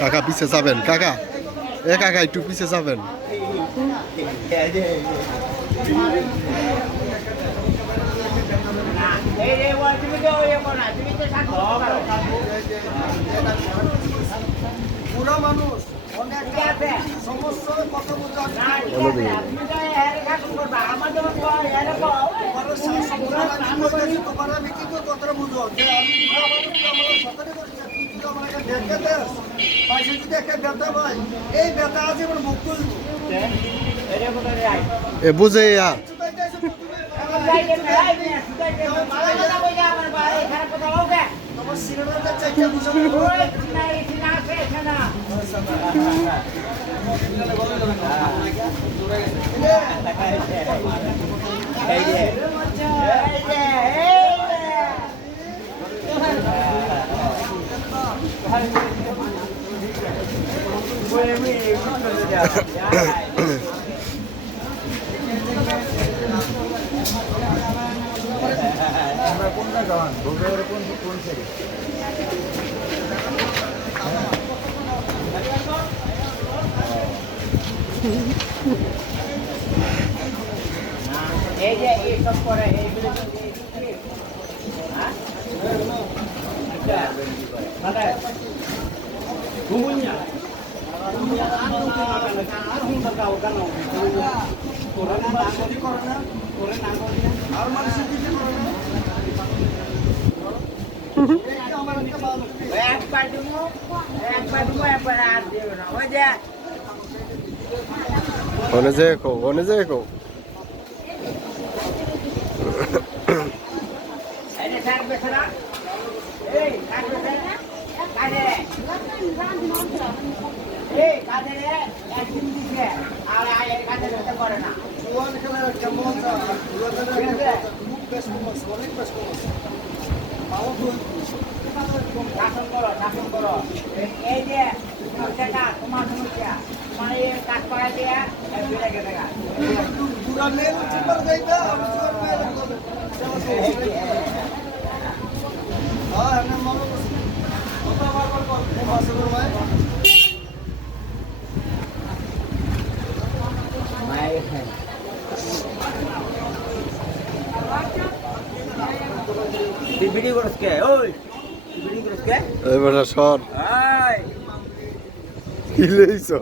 কাকা পিছে যাবেন। কাকা এ কাকা একটু পিছে যাবেন। এই রে ওই তুমি তো ওই করো। না তুমি তো শান্ত করো বুড়া মানুষ অনেক পয়সা যদি একটা ব্যথা পাই এই ব্যথা আছে আমার মুখ এ বুঝে আর। যাই কে নাই না সুদাই কে মারা না কই আমার ভাই খারাপ কথা হোক তোমার সিনেমাটা চাইতে বুঝো ওই নাই সিনা আছে না এই যে এই যে এই এই যে এইসব করে এইগুলো হ্যাঁ মানে ঘুমুnya আর মানুষের কিছু করে না এই আমার একটা ভালো একবার দিমু একবার দিমু একবার আর দিও না ওই যে ওনে যে কো ওনে যে কো এই থাকবে সারা এই থাকবে সারা কাজে এই করো করো। যে তোমার সমস্যা, তোমার এই কাজ করা দিয়ে ফিরে গেছে গা। বুড়া মেয়ে যাইতা আমি জোয়ান মেয়ে লাগবে হ্যাঁ এমনি মনে করছি কথা বারবার কর মাসে করে তুই ভিডিও করিস কে? ওই তুই ভিডিও করিস কে এবার সর। এই। হিলেইছ